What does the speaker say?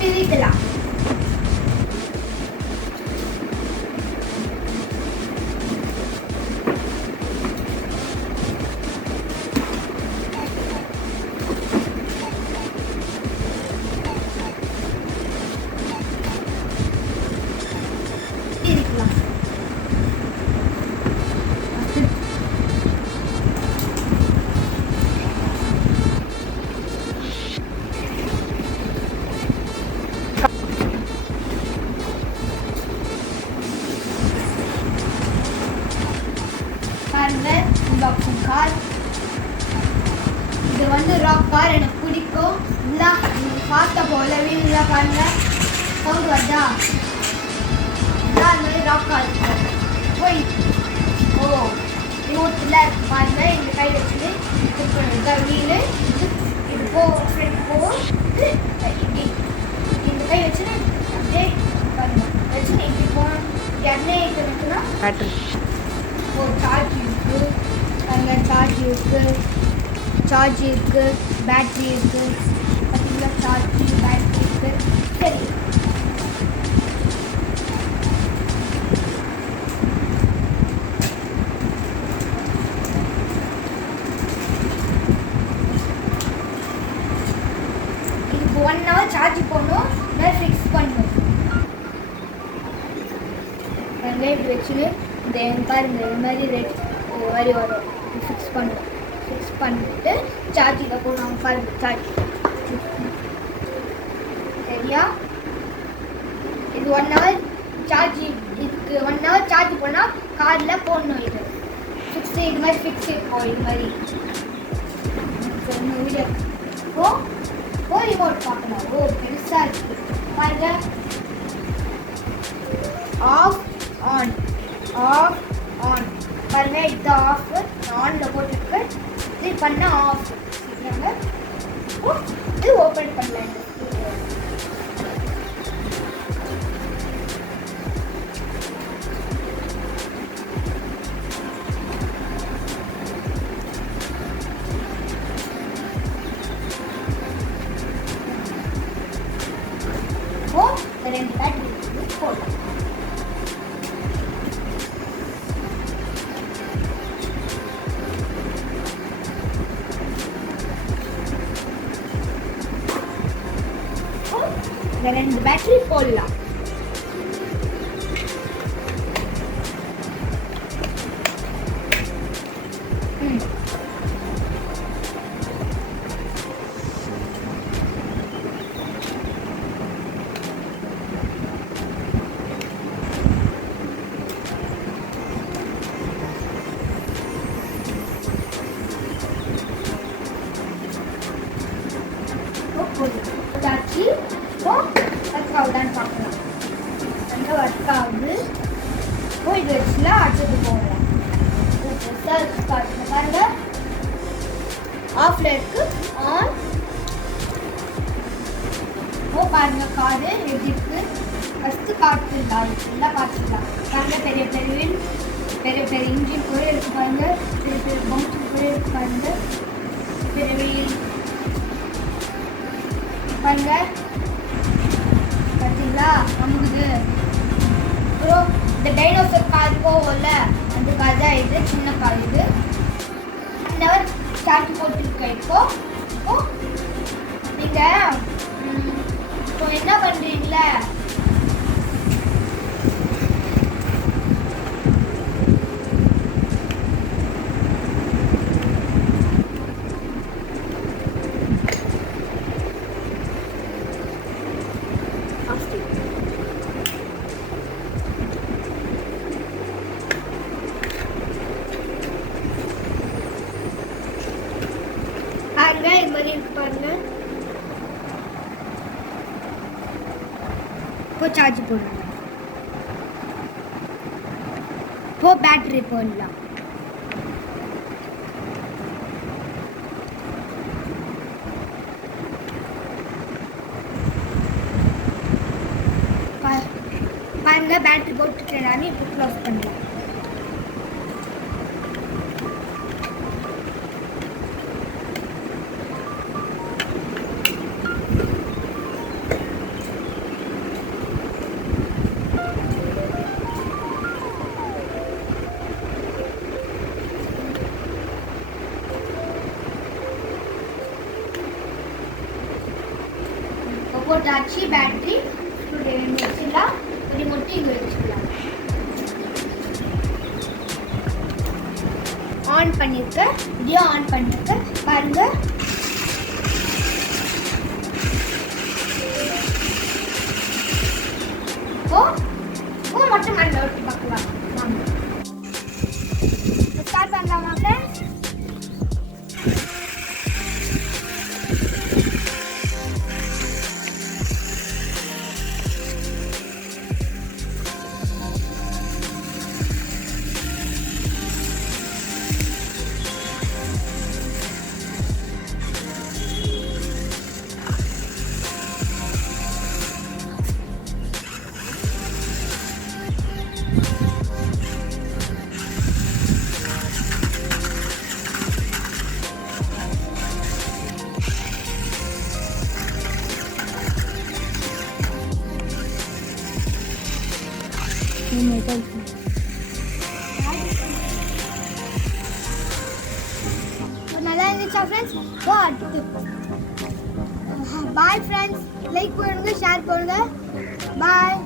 பிரிக்கலாம். Unboxing car. இது வந்து ராக் கார் எனக்கு பிடிக்கும். இல்லை நீங்கள் பார்த்த போலவே இல்லை பாருங்க, சவுண்ட் வருதா? இதான் அந்த மாதிரி ராக் கார் போய் ரிமோட்டில் இருக்கு பாருங்க. இந்த கை வச்சு இதுதான் வீலு. இது போகும், ஃப்ரெண்ட் போகும். இப்படி இந்த கை வச்சு அப்படியே பாருங்க வச்சு இப்படி போகணும். எண்ணெய் இருக்குன்னா பேட்டரி சார்ஜ் இருக்குது, அங்கே சார்ஜ் இருக்குது, பேட்ரி இருக்குது, பார்த்தீங்களா? சார்ஜ் பேட்ரி இருக்குது. சரி, இதுக்கு 1 hour சார்ஜ் போடணும், இல்லை ஃபிக்ஸ் பண்ணணும். இப்படி வச்சுன்னு இந்த பாருங்க இந்த மாதிரி ரெட் மாதிரி வரும். ஃபிக்ஸ் பண்ணணும். ஃபிக்ஸ் பண்ணிட்டு சார்ஜ் இதை போடணும். பாருங்க சார்ஜ் சரியா? இது 1 hour சார்ஜ். இதுக்கு 1 hour சார்ஜ் போனால் காரில் போடணும். இது ஃபிக்ஸ், இது மாதிரி ஃபிக்ஸ் இருக்கும். இது மாதிரி வீடியோ ரிமோட் பார்க்கணும். பெருசாக இருக்குது பாருங்க. ஆஃப் ஆன் பாருங்க. இது ஆஃப் ஆன்ல போட்டுருக்கு. இது பண்ண ஆஃப். இது ஓப்பன் பண்ணலாம். ரெண்டு பேட்டரி போடலாம். ரெண்டு பேட்டரி போடலாம். ஒர்க் பார்க்கலாம். நல்லா ஒர்க் ஆகுது. இது வச்சுலாம் அடுத்தது போகலாம். பாருங்க, ஆஃப்ல இருக்கு, ஆன். பாருங்க காரு எப்படி இருக்கு. ஃபஸ்ட்டு காட்டுலாம் எல்லாம் பார்த்துக்கலாம். பாருங்க பெரிய பெரிய இன்ஜின் கூட இருக்கு பாருங்க. பெரிய பெரிய பம்ப் கூட இருக்கு பாருங்க. பெரிய வீல் பாருங்க, பார்த்தீங்களா? அமுகுது. அப்புறம் இந்த டைனோசர் கார் போகும்ல, அந்த கார் தான் இது. சின்ன கார் இது. 1 hour சார்ஜ் போட்டுருக்கேன். இப்போ நீங்கள் இப்போ என்ன பண்ணுறீங்களா? பாருங்க, இது மாதிரி இருக்கு பாருங்க. இப்போ சார்ஜ் போடலாம். இப்போ பேட்டரி போடலாம். பாருங்க, பேட்டரி போட்டுட்டேன் நான். இப்போ க்ளோஸ் பண்ணலாம். போட்டாச்சு பேட்டரி வச்சிடலாம். ரிமோட் இங்கே வச்சுக்கலாம். ஆன் பண்ணியிருக்கேன். வீடியோ ஆன் பண்ணியிருக்கேன் பாருங்க. ஓ மட்டும் மண்ணில் விட்டு பார்க்கலாம். ஸ்டார்ட் பண்ணலாமா ஃப்ரெண்ட்ஸ்? நல்லா இருந்துச்சா ஃப்ரெண்ட்ஸ்? Bye friends. லைக் பண்ணுங்க, ஷேர் பண்ணுங்க. பாய்.